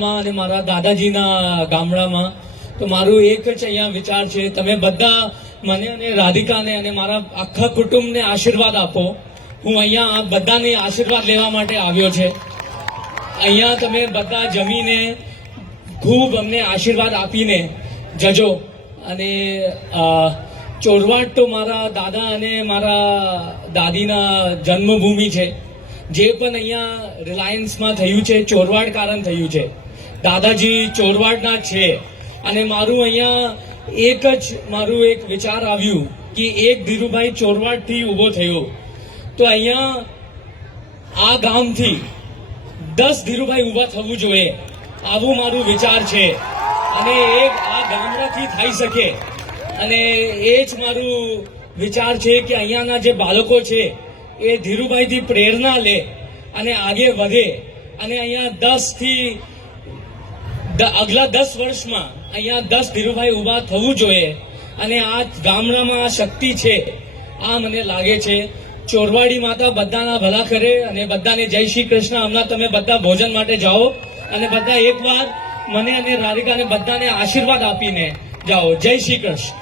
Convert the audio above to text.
અને મારા દાદાજીના ગામડામાં, તો મારું એક જ અહીંયા વિચાર છે, તમે બધા મને અને રાધિકાને અને મારા આખા કુટુંબને આશીર્વાદ આપો. હું અહીંયા બધાને આશીર્વાદ લેવા માટે આવ્યો છે. અહીંયા તમે બધા જમીને ખૂબ અમને આશીર્વાદ આપીને જજો. અને ચોરવાડ તો મારા દાદા અને મારા દાદીના જન્મભૂમિ છે. જે પણ અહીંયા રિલાયન્સમાં થયું છે, ચોરવાડ કારણ થયું છે. દાદાજી ચોરવાડના છે. અને મારું અહીંયા એક જ મારું એક વિચાર આવ્યું કે એક ધીરુભાઈ ચોરવાડથી ઊભો થયો. તો અહીંયા આ ગામથી દસ ધીરુભાઈ ઊભા થવું જોઈએ આવું મારું વિચાર છે. અને એક આ ગામડાથી થઈ શકે. અને એ જ મારું વિચાર છે કે અહીંયાના જે બાળકો છે એ ધીરુભાઈથી પ્રેરણા લે અને આગે વધે. અને અહીંયા દસથી આગલા દસ વર્ષમાં અહીંયા દસ ધીરુભાઈ ઊભા થવું જોઈએ અને આ ગામડામાં આ શક્તિ છે, આ મને લાગે છે. ચોરવાડી માતા બધાના ભલા કરે અને બધાને જય શ્રી કૃષ્ણ. હમણાં તમે બધા ભોજન માટે જાઓ અને બધા એકવાર મને અને રાધિકાને બધાને આશીર્વાદ આપીને જાઓ. જય શ્રી કૃષ્ણ.